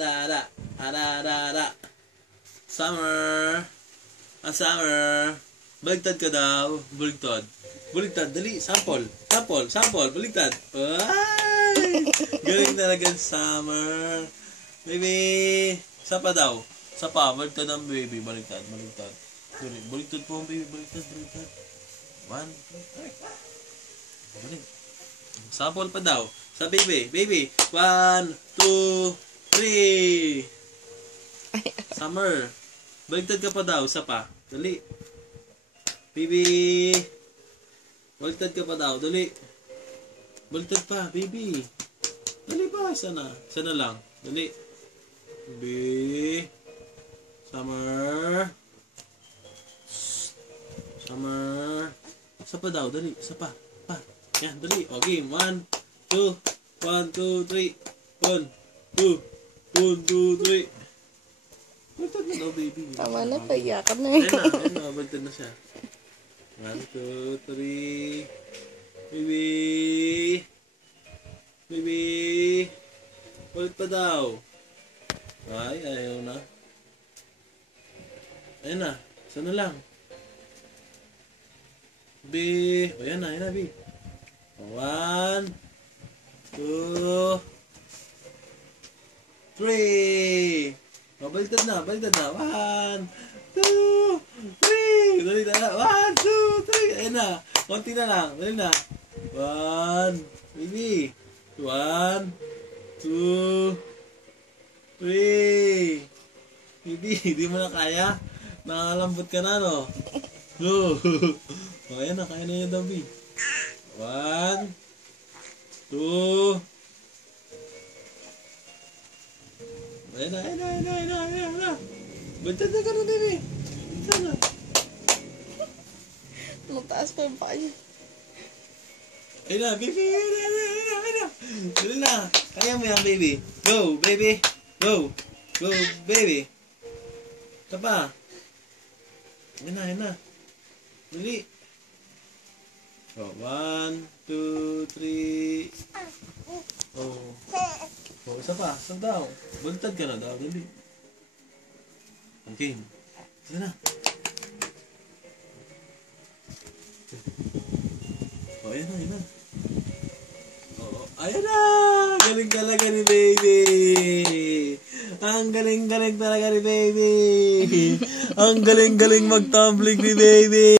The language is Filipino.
Ada. Ada. Summer. Summer. Baligtad ka daw. Baligtad. Dali. Sample. Baligtad. Ay! Galing talaga, Summer. Baby. Sapa daw. Sapa. Baligtad ang baby. Baligtad. Dali. Baligtad po ang baby. Baligtad. 1, 2, 3. Balik. Sample pa daw. Sa baby. 1, 2, 3. Summer. Baligtad ka pa daw. Isa pa. Dali. Baby. Baligtad ka pa daw. Dali. Baligtad pa. Baby. Dali pa. Isa na lang. Dali. Baby. Summer. Isa pa daw. Dali. Isa pa. Yan. Dali. O, game. 1, 2, 3. 1, 2, 3. Baligtad na daw, baby. Tama na, paiyakan na Ayun na. Baligtad na siya. 1, 2, 3. Baby. Balit pa daw. Ay, ayaw na. Ayun na. Sana lang. Ayan na, B. 1, 2, 3. Baligtad na. 1, 2, 3. Dali na. 1, 2, 3. Ayun na. Konti na lang. Dali na. 1. Baby. 1, 2, 3. Baby, hindi mo na kaya? Nakalambot ka na, no? No. Ayan na. Kaya na yun, Dabi. 1, 2. Ayun na. Bantad na ka na, baby. Bantad na. Mataas pa yung paa niya. Ayun na, baby. Ayun na. Dali na. Kaya mo yan, baby. Go, baby. Go, baby. Ito pa. Ayun na. Dali. So, 1, 2, 3. Isa pa. Saan daw? Bantad ka na daw. Dali. Okay. Ito na. Ayan na. Ayan na! Galing talaga ni baby! Ang galing talaga ni baby! Ang galing mag-tumbling ni baby!